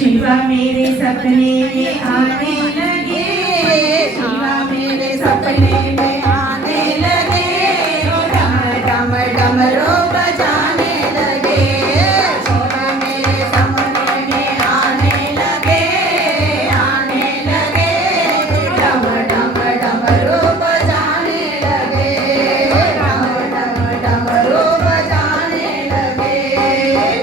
शिवा मेरे सपने में आने लगे, शिवा मेरे सपने में आने लगे, डम डम डमरू बजाने लगे। शिवा मेरे सपने में आने लगे, डम डम डमरू बजाने लगे, डम डम डमरू बजाने लगे।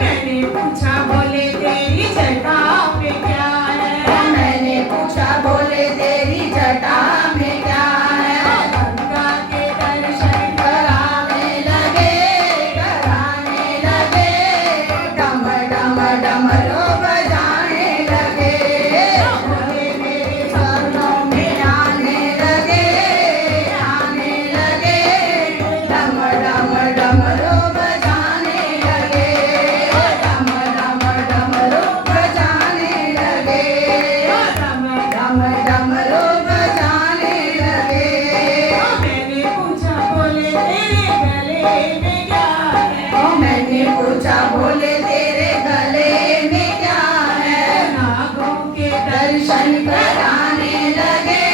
मैंने पूछा बोले तेरी जटा में क्या है, मैंने पूछा बोले तेरी जटा में क्या है। गंगा के दर्शन कराने लगे, डम डम डमरू बजाने लगे। बोले मेरे सपनों में आने लगे, डम डम डमरू बजाने लगे, डम डम डमरू बजाने लगे, डम डम डमरू बजाने लगे। मैंने पूछा बोले तेरे गले में क्या है, मैंने पूछा बोले तेरे गले में क्या है। नागों के दर्शन कराने लगे,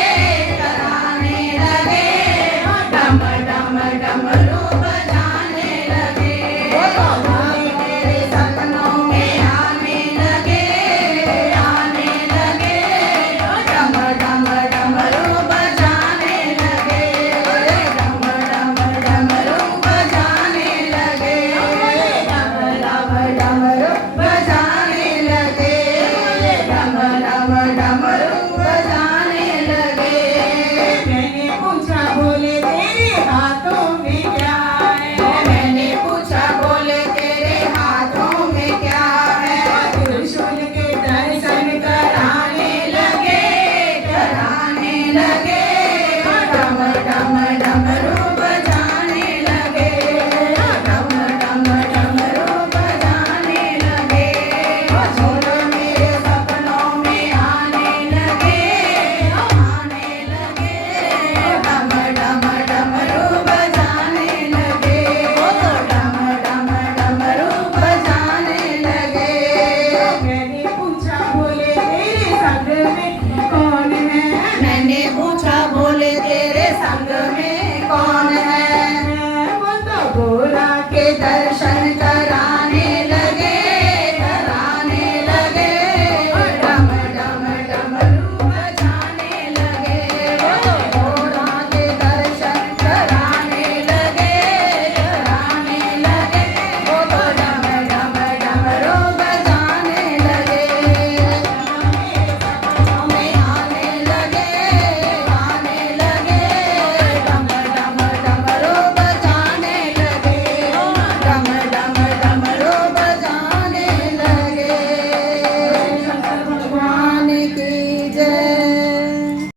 डम डम डमरू बजाने लगे। मेरे सपनों में आने लगे, डम डम डमरू बजाने लगे, डम डम डमरू बजाने लगे, डम डम डमरू बजाने लगे, डम डम डमरू बजाने लगे। मैंने पूछा बोले तेरे हाथों में क्या है, मैंने पूछा बोले तेरे हाथों में क्या है। त्रिशूल के दर्शन कराने लगे, डम डम डमरू बजाने लगे, डम डम डमरू बजाने लगे। बोलो मेरे सपनों में आने लगे, डम डम डमरू बजाने लगे, डम डम डमरू बजाने लगे। मैंने पूछा बोले तेरे संग में कौन है, मैंने पूछा बोले तेरे संग में कौन है। वो तो गोरा के दर्शन